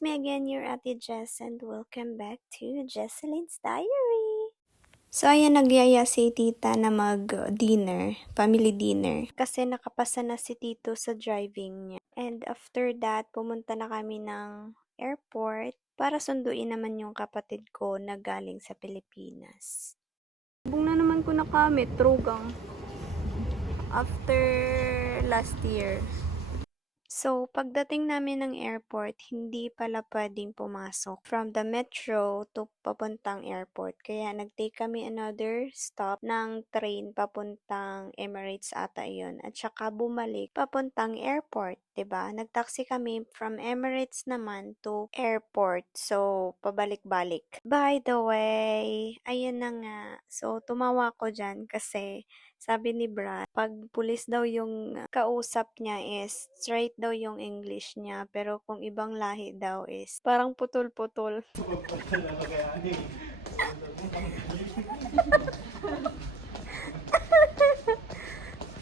it's me again, your Ate Jess, and welcome back to Jesselyn's Diary. So, ayan, nagyaya si tita na mag-dinner, family dinner. Kasi nakapasa na si tito sa driving niya. And after that, pumunta na kami ng airport para sunduin naman yung kapatid ko na galing sa Pilipinas. Bung na naman ko na kami, Trugang. After last year. So, pagdating namin ng airport, hindi pala pwedeng pumasok from the metro to papuntang airport. Kaya nag-take kami another stop ng train papuntang Emirates ata yun. At saka bumalik papuntang airport, 'di ba? Nag-taxi kami from Emirates naman to airport. So, pabalik-balik. By the way, ayun na nga. So, tumawa ko dyan kasi sabi ni Brad, pag pulis daw yung kausap niya is straight daw yung English niya. Pero kung ibang lahi daw is parang putol-putol.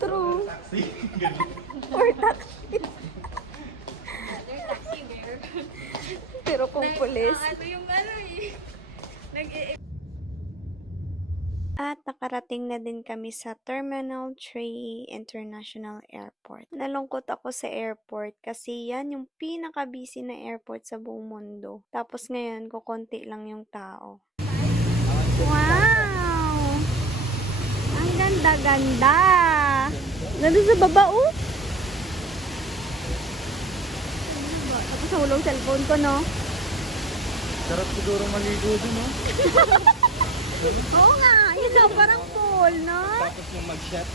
True. Or taxi. Pero kung pulis. Ano yung ano eh. At nakarating na din kami sa Terminal 3 International Airport. Nalungkot ako sa airport kasi yan yung pinaka-busy na airport sa buong mundo. Tapos ngayon, kukonti lang yung tao. Wow! Ang ganda-ganda! Nandun sa baba, oh! Tapos hulong cellphone ko, no? Sarap siguro maligo dun, no? Oo nga! Yun na, parang pool, no? Tapos yung mag-shot.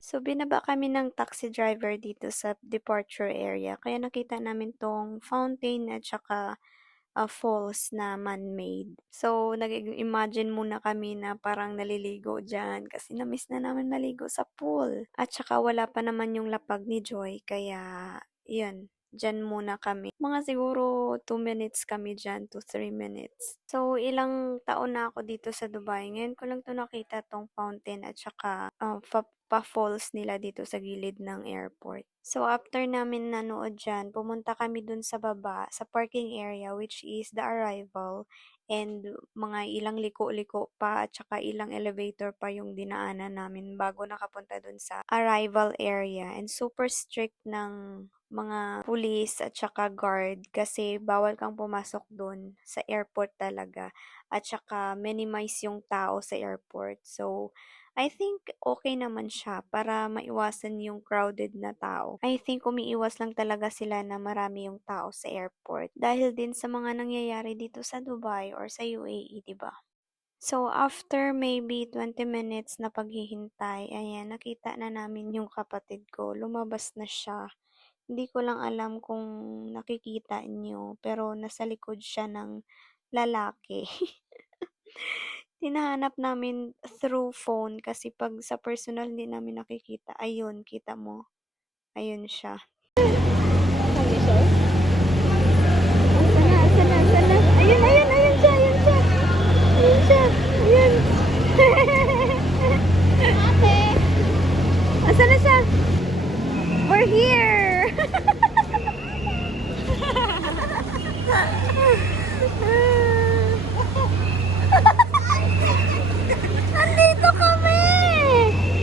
So, binaba kami ng taxi driver dito sa departure area. Kaya nakita namin tong fountain at saka falls na man-made. So, nag-imagine muna kami na parang naliligo dyan kasi na-miss na namin maligo sa pool. At saka wala pa naman yung lapag ni Joy. Kaya, yun. Diyan muna kami. Mga siguro 2 minutes kami dyan to 3 minutes. So, ilang taon na ako dito sa Dubai. Ngayon ko lang to nakita tong fountain at saka pa-falls nila dito sa gilid ng airport. So, after namin nanood dyan, pumunta kami dun sa baba, sa parking area, which is the arrival. And mga ilang liko-liko pa at saka ilang elevator pa yung dinaanan namin bago nakapunta dun sa arrival area. And super strict ng mga police at saka guard kasi bawal kang pumasok dun sa airport talaga. At saka minimize yung tao sa airport. So, I think okay naman siya para maiwasan yung crowded na tao. I think umiiwas lang talaga sila na marami yung tao sa airport dahil din sa mga nangyayari dito sa Dubai or sa UAE, 'di ba? So, after maybe 20 minutes na paghihintay, ayan, nakita na namin yung kapatid ko. Lumabas na siya. Hindi ko lang alam kung nakikita niyo, pero nasa likod siya ng lalaki. Hinahanap namin through phone kasi pag sa personal hindi namin nakikita. Ayun, kita mo. Ayun siya. Sana. Ayun siya, ayun siya. Ayun siya, ayun. Ate! Asan na siya? We're here! Andito kami!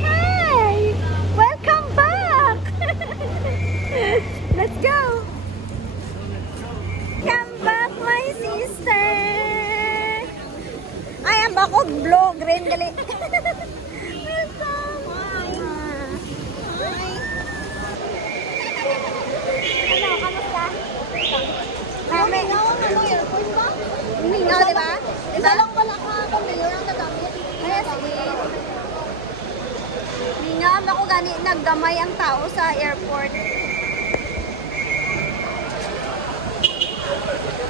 Hi! Welcome back! Let's go! Come back, my sister! I am bakog vlog rin gali. Welcome! Hello, kamusta? Kami. Airport ba? Mingaw, di ba? Isa lang pala ka kami, yun ang tagamit. Kaya sige. Mingaw, ako gani naggamay ang tao sa airport.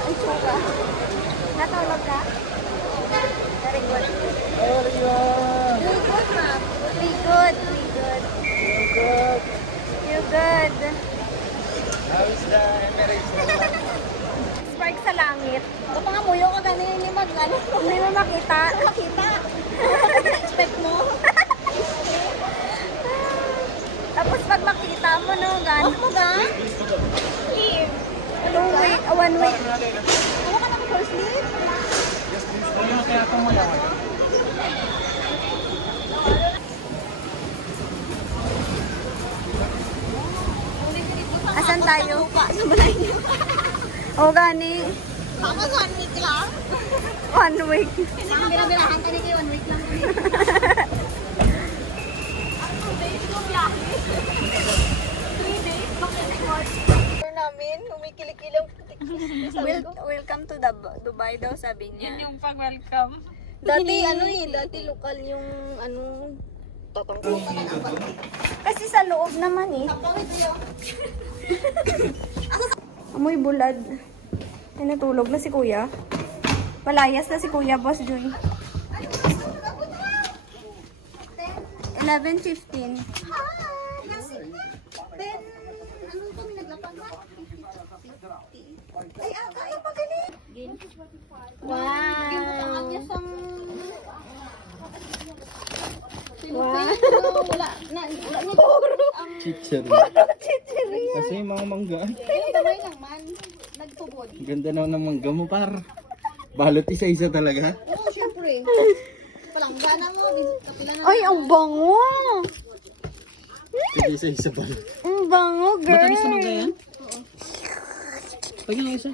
Ang tsuka. Natulog ka? Very good. Do good, ma'am. Be good. Good. You good. How's the Emirates? Spark sa langit. O pa nga muyo ka gani ni mag ano. Hindi mo makita. Makita. Expect mo. Tapos pag makita mo, no, gan. Off mo ga? Here. 2 week, 1 week. Wala ka na first leave? Ayun, kaya ito mo yan. Asan tayo? Sa balay niyo. O gani, Tama, 1 week lang. 1 week. Ang binabilahan ka ni kayo, 1 week lang. Namin, humikilig-kilang welcome to Dubai daw, sabi niya. Yung pag-welcome. Dati dati lokal yung ano, totong Kasi sa loob naman eh. Amoy bulad. Ay, natulog na si kuya. Palayas na si kuya, Boss Joy. 11:15. Anong kami naglapag na? Ay, kaya pa galing. Wow. Ang isang Wow. wala niya ang Chicharin. Kasi yung mga mangga. yung gamay lang man nagtubod. Ganda na ng mangga mo, par. Balot isa-isa talaga. Oo, syempre. Palanggana mo, kapila na. Ay, ang bango. Sige, isa-isa balot. Ang bango, girl. Matamis na mangga yan? Pag yung isa.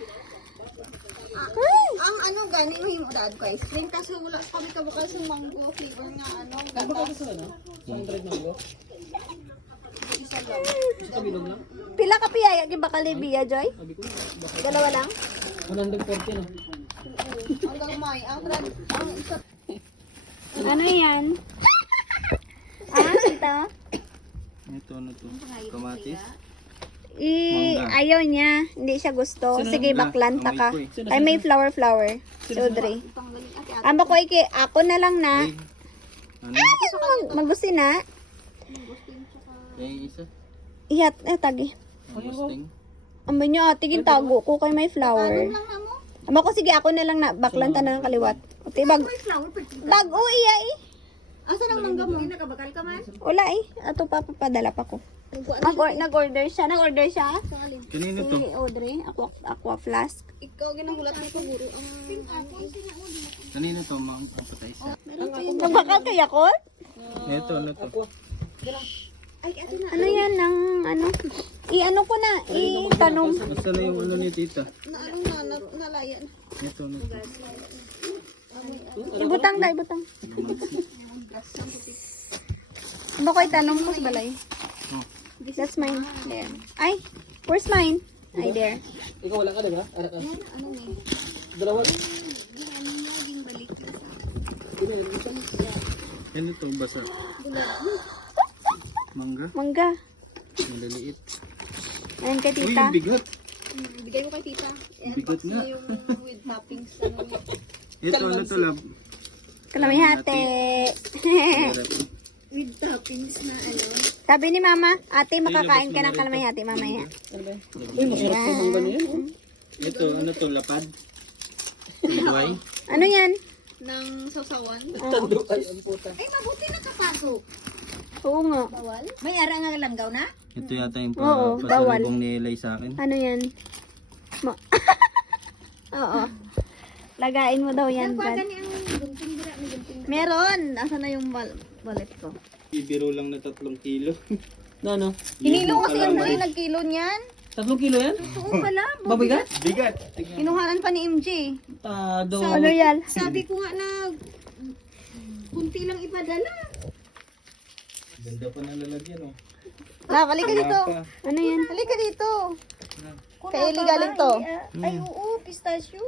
Ang ano gani mo yung dad ko ice cream kasi wala kami kabukal sa mango flavor nga ano. Ano ba gusto ano? 100 mango? Isa lang. Isa bilog lang? Pila ka piyaya, gibakal ni Bia, Joy? Sabi ko, Dalawa lang? 140 na. Ang gamay, ang isa Ano yan? Ito? Ito, ano to? Kamatis? Mangga. Ayaw niya. Hindi siya gusto. Sino Sige, mangga? baklanta ka. Amoy ko Ay, may flower. Sudre. panggaling ate ate. Amba ko, ako na lang na. Ay, ano? Magusi na. Yung isa? Iyat, tagi. Ang gusting? Amba niyo, ate, gintago ko kay may flower. Lang na mo. Amba ko, sige, ako na lang na. Baklanta na ng kaliwat. Ate, May flower pa. bago iya eh. Asa nang mangga mo? Nakabakal ka man? Wala eh. Ato pa, papadala pa ko. Nag-order siya. Nag-order siya. Sa alin? Kanino to? Si Audrey, aqua flask. Ikaw ginahulat mo siguro ang Kanino to? Ang patay isa. Nagbakal kaya ko? Ito, ano to? ay ate na Ano yan ng ano? I-ano ko na, itanong. Basta na yung ano ni tita. nalayan. Ito, ano to? Ibutang na, ibutang. Ano ko itanong ko sa balay? Oh. That's mine. There. Ay, where's mine? Ay, there. Ikaw wala ka, diba? Ara ka. Ano ni? Dalawa? Ano mo ging balik. Ano to? Basa. Mangga? Mangga. Malaliit. Ayan kay Uy, tita. yung bigat. Bigay mo kay tita. Bigat nga. Yung with toppings. Ano. Ito, ano to, lab? Kalamihate. With toppings na ano. Sabi ni mama, ate makakain ka ng kalamihate mamaya. Uy, masarap to mangga na yan. Ito, ano to, lapad? Ligway? Ano yan? Ng sausawan. Ay, Ay, mabuti nakapasok. Oo nga. Bawal? May ara nga langgaw na? ito yata yung Oo, bawal. pasalubong ni Eli sa akin. Ano yan? Oo. Lagain mo daw yan, Brad. Gani ang gunting dira ni gunting. Meron. Asa na yung wallet ko? Ibiro lang na 3 kilo. Na ano? Hinilo kasi yung dali nagkilo niyan. 3 kilo yan? Oo pala. Mabigat? Bigat. Kinuhanan pa ni MJ. Tado. Ano yan? Sabi ko nga na kunti lang ipadala. Ganda pa ng lalagyan, oh. Halika dito. Mapa. Ano yan? Halika dito. Kay Eli galing to. Ay, oo, pistachio.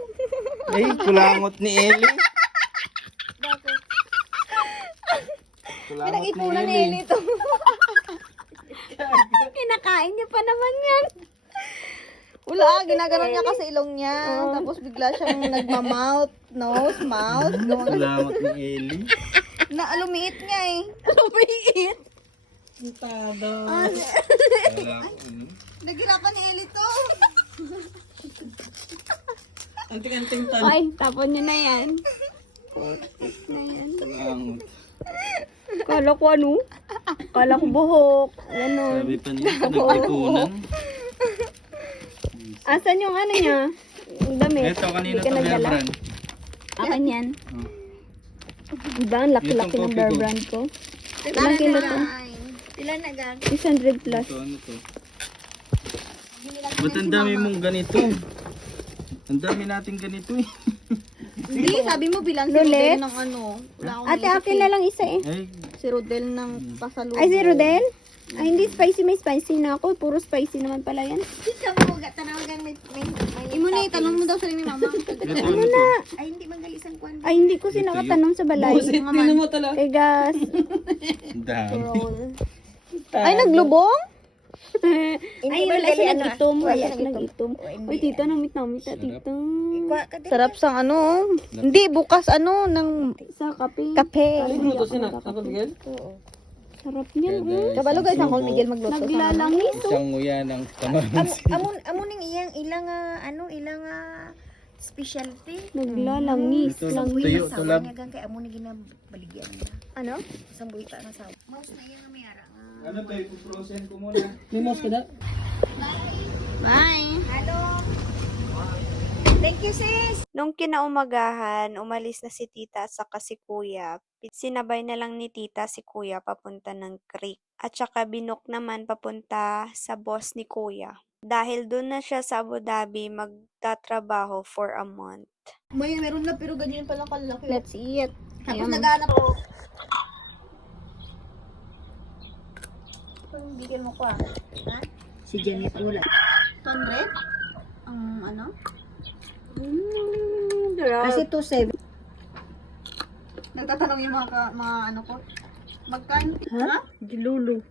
Ay, kulangot ni Eli. Bakit? Kulangot Pinag-ipunan ni Eli to. Kinakain niya pa naman yan. Wala, ginaganon niya kasi ilong niya. Tapos bigla siyang nagma-mouth, nose, mouth. Kulangot ni Eli. Na alumiit niya eh. Lumiit. Tado. Nagirapan ni Eli to. Anting-anting tan. Ay, tapon niyo na yan. Na yan. Kulangot. Kala ko ano? Kala ko buhok. Ano? Sabi pa niya, nagtipunan. Asan yung ano niya? Yung damit. Ito, kanina Hindi ka to, Bear nagdala? Brand. Akin yan. Oh. Diba? Ang laki-laki Itong ng coffee bear ko. brand ko. Ilang kilo to? Ilan na gan? 600 plus. Ito, ano to? Ba't ang dami mong ganito? Ang dami nating ganito eh. Hindi, sabi mo bilang si Rolex? Rodel ng ano. Wala akong Ate, isip akin eh. na lang isa eh. Ay, Si Rodel ng pasalubong. Ay, si Rodel? Ay, hindi spicy. May spicy na ako. Puro spicy naman pala yan. Sa mo, tanawagan may Imo ni, tanong mo daw sa ni mama. ito, ano to? ay hindi mangalisan kwan. Ay, hindi ko sinakatanong sa balay. mo talaga. Kay gas. Ang dami. Ay, naglubong? Hindi Ay, ba wala dali, siya ano, nag-itom. wala Wala siya siya nag-itom. Uy, tita, namit-namit na, tita. Kwa ka din. Sarap sang ano. Hindi, bukas ano, ng Sa kape. kape. Sarap niyan. Kabalo guys, ang Miguel magluto. Naglalangis. Isang nguya ng kamamansi. Amo ning iyang ilang ano ilang specialty. Naglalangis Ito, lang. tuyo, Sawa tulab. niya gang kay amo ni ginabaligyan na. Ano? Isang buhita na sawa. Mouse na iyang mayara. Ano to, ipo-frozen ko muna. Bye. Hello. Thank you sis. Nung kinaumagahan, umalis na si tita at saka si kuya. Sinabay na lang ni tita si kuya papunta ng creek. At saka binook naman papunta sa boss ni kuya. Dahil doon na siya sa Abu Dhabi magtatrabaho for a month. Meron na pero ganyan palang kalaki. Let's eat. Tapos naghanap ko. Bigyan mo ko. Ha? Si Janet wala. 100? Ang ano? Kasi 27. Nagtatanong yung mga ano ko. Magkano? Ha? Gilulu.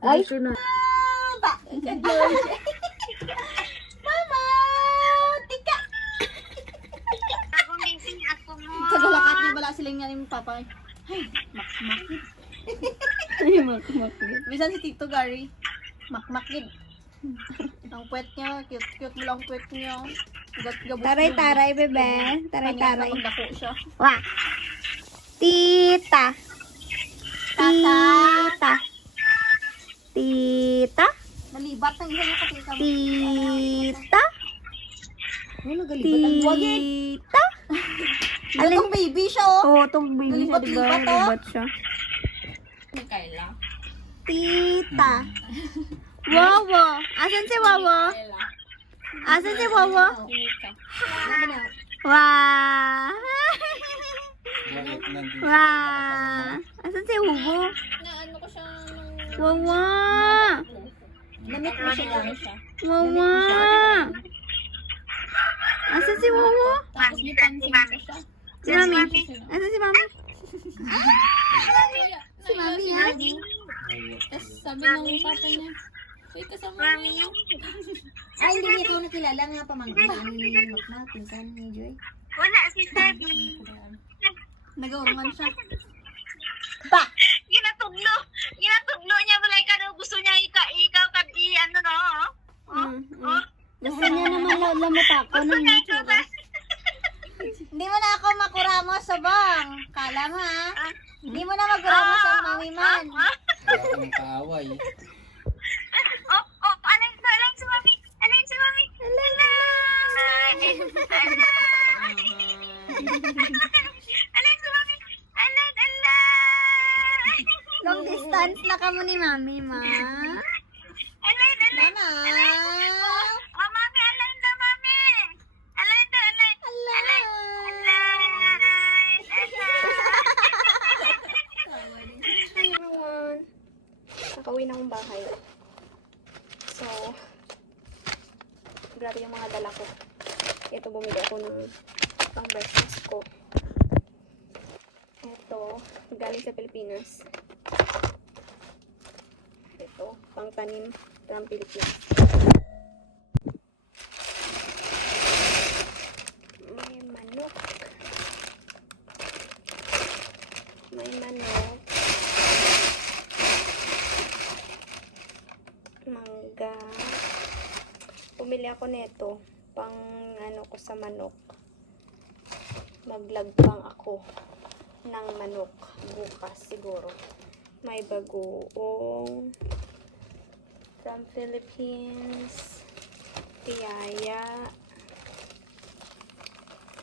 Ay! Mama, tika. Sa galakat niya wala silang niya ni Papa. Ay, makmakid. Ay, makmakit. Minsan si Tito Gary, makmakid. Ang puwet niya, cute mo lang puwet niya. Taray-taray, bebe. Taray-taray. Pagdako siya. Wah. Tita. Tita. Tita. Nalibat ng isa niya kasi sa Tita. Ano nagalibat ang buwagin? Tita. Alin baby siya oh. Oo, itong baby siya, diba? Nalibat-libat, oh. Libat siya. Tita. Wawa. Asan si Wawa? Asan si Wawa? Wah. Bakit nandito? Wah. Asan si Hugo? Wawa. Namit mo siya lang. Wawa. Asan si Wawa? Si Mami. Asan si Mami? Si Mami yan. Sabi ng papa niya, "Uy, kasama mo yun." Ay, hindi niya ikaw nakilala nga pamangkin ni Makma, pinsan ni Joy. Nag-urungan siya. Ginatuglo niya balay ka daw gusto niya ikaw kad ano no. Gusto niya naman lamot ako ng itsura. Hindi mo na ako makuramos sa bang. Kala mo ha? Hindi mo na magkuramos sa mami man. Wala kaming kaaway. Alay si mami. Alay si mami. Alay si mami. Alay. Long distance na kamo ni Mami, ma. Alay. Mama! Oh, mami, alay na mami. Alay. Hi everyone! Nakauwi na akong bahay. So, grabe yung mga dala ko. Ito, bumili ako ng pang-breakfast ko. Ito, galing sa Pilipinas. Ito, pang-tanim ng Pilipinas. May manok. Mangga. Bumili ako nito pang ano ko sa manok. Maglagpang ako ng manok bukas siguro. May bagoong from Philippines. tiyaya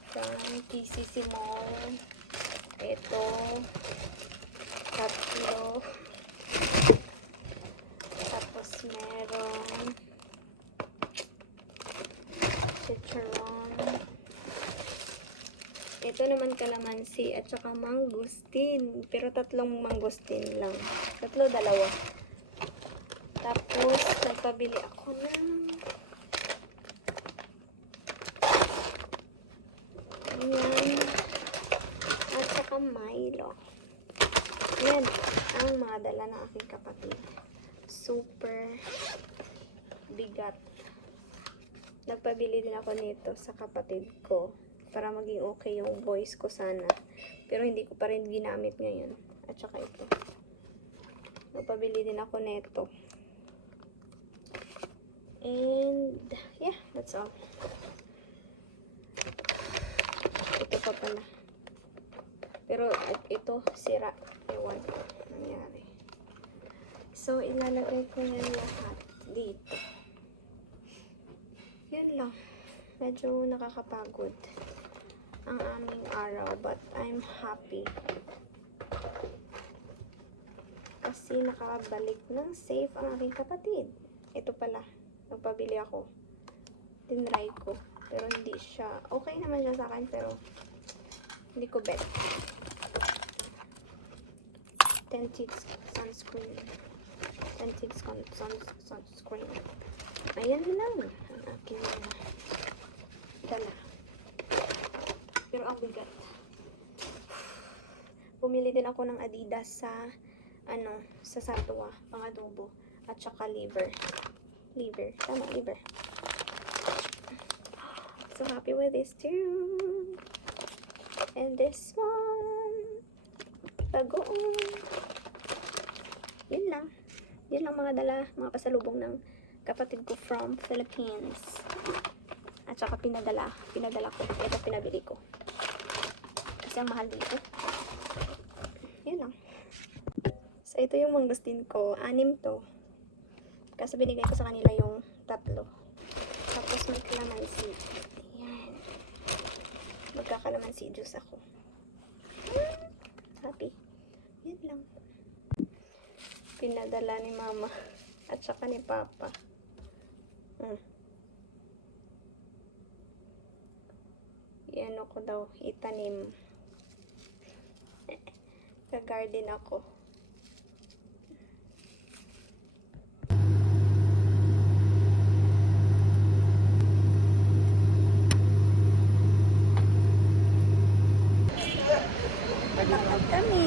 from TCC Mall. Ito, tatlo. Tapos merong chicharon. Ito naman kalamansi at saka mangustin. Pero tatlong mangustin lang. Tatlo, dalawa. Tapos, nagpabili ako ng yan. At saka Milo. Yan ang mga dala ng aking kapatid. Super bigat. Nagpabili din ako nito sa kapatid ko para maging okay yung voice ko sana. Pero hindi ko pa rin ginamit ngayon. At saka ito. Nagpabili din ako nito. And, yeah, that's all. Ito pa pala. Pero, ito, sira. Ewan ko nangyari. So, ilalagay ko yan lahat dito. Yan lang. Medyo nakakapagod ang aming araw, but I'm happy. Kasi nakabalik ng safe ang aking kapatid. Ito pala. Nagpabili ako. Tinry ko. Pero hindi siya. Okay naman siya sa akin, pero hindi ko bet. Tinted sunscreen. Tinted sunscreen. Ayan lang ang aking dala. Pero ang bigat. Bumili din ako ng Adidas sa sa Satwa, pang-adobo, at saka liver. Tama, liver. So happy with this too. And this one. Bagoong. Yun lang mga dala, mga pasalubong ng kapatid ko from Philippines. At saka pinadala ko. Ito pinabili ko. Kasi ang mahal dito. Yun lang. So, ito yung mangustin ko. 6 to. Kasi binigay ko sa kanila yung 3. Tapos may kalamansi. Ayan. Magkakalamansi juice ako. Happy. Yan lang. Pinadala ni mama. At saka ni papa. Yan ako daw itanim. Ka-garden ako. Lakad kami.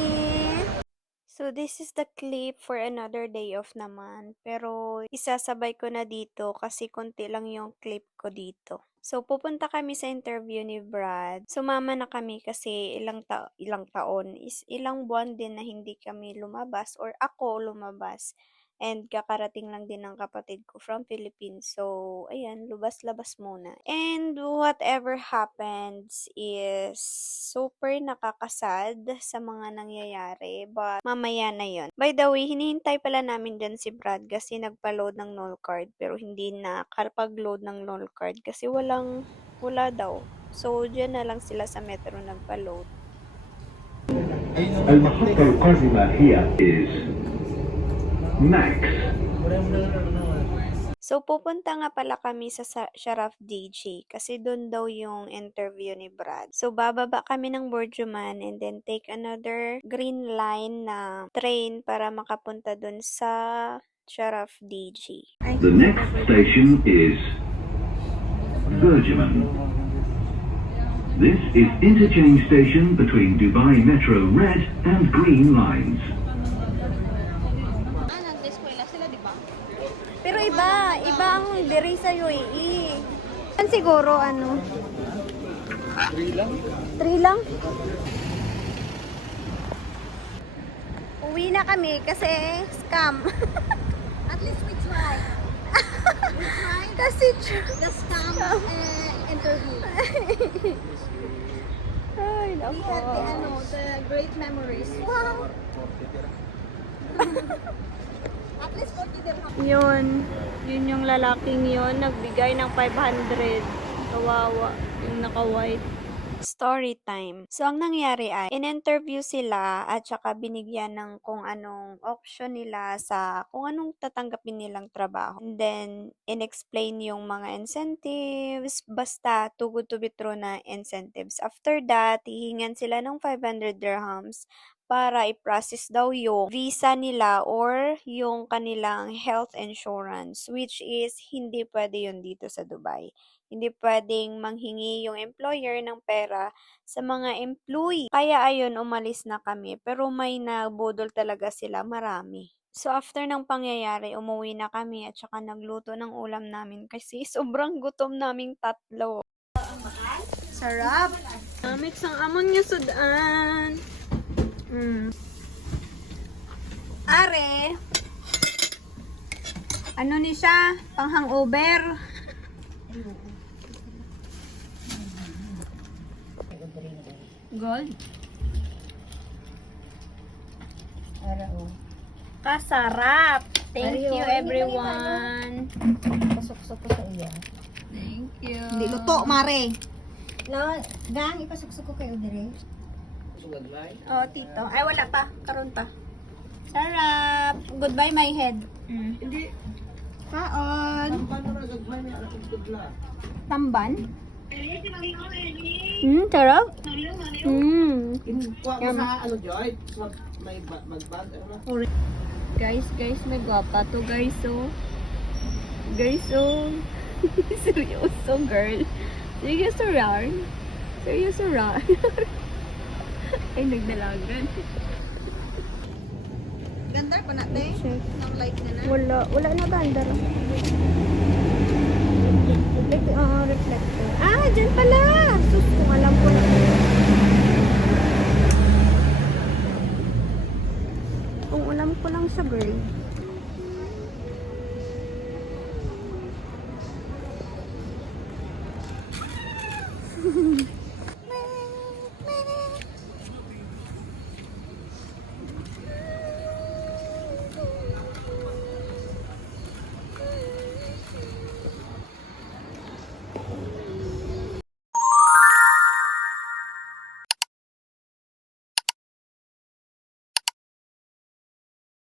So, this is the clip for another day off naman. Pero, isasabay ko na dito kasi konti lang yung clip ko dito. So, pupunta kami sa interview ni Brad. Sumama na kami kasi ilang taon is ilang buwan din na hindi kami lumabas or ako lumabas. And kakarating lang din ng kapatid ko from Philippines. So, ayan, lubas-labas muna. And whatever happens is super nakakasad sa mga nangyayari. But mamaya na yon. By the way, hinihintay pala namin dyan si Brad kasi nagpa-load ng null card. Pero hindi na nakapag-load ng null card kasi wala daw. So, dyan na lang sila sa metro nagpa-load. المحطة القادمة هي Max. So, pupunta nga pala kami sa Sharaf DJ kasi doon daw yung interview ni Brad. So, bababa kami ng Borjuman and then take another green line na train para makapunta doon sa Sharaf DJ. The next station is Borjuman. This is interchange station between Dubai Metro Red and Green lines. Pero iba ang diri sa UAE. Yan siguro 3 lang? 3 lang? Uwi na kami kasi scam. At least we tried. Kasi The scam interview. ay, We nako. had the great memories. Wow! At least 40 dirham. Yun yung lalaking yun, nagbigay ng 500. Kawawa, yung naka-white. Story time. So, ang nangyari ay, in-interview sila at saka binigyan ng kung anong option nila sa kung anong tatanggapin nilang trabaho. And then, in-explain yung mga incentives, basta too good to be true na incentives. After that, hihingan sila ng 500 dirhams para i-process daw yung visa nila or yung kanilang health insurance, which is hindi pwede yun dito sa Dubai. Hindi pwedeng manghingi yung employer ng pera sa mga employee. Kaya ayun, umalis na kami. Pero may nabudol talaga sila, marami. So after ng pangyayari, umuwi na kami at saka nagluto ng ulam namin kasi sobrang gutom naming tatlo. Sarap! Mix ang amon nga sudan. Are, ano ni siya? Pang hangover. Gold. Kasarap. Thank you everyone. Pasok-sok ko sa iya. Thank you. Hindi luto, mare. No, gang, ipasok-sok ko kayo dire. Oh, tito. Ay, wala pa. Karon pa. Sarap. Goodbye, my head. Kaon. Tamban? Sarap. Guys, may gwapa to, guys, oh. Guys, oh. Seryoso, girl. Seryoso, rar. Seryoso, rar. Ay, nagdalagan. Ganda pa natin. Check. Nang light na na. Wala na ganda. Reflector. Ah, dyan pala. Sus, kung alam ko na. Kung alam ko lang siya, girl.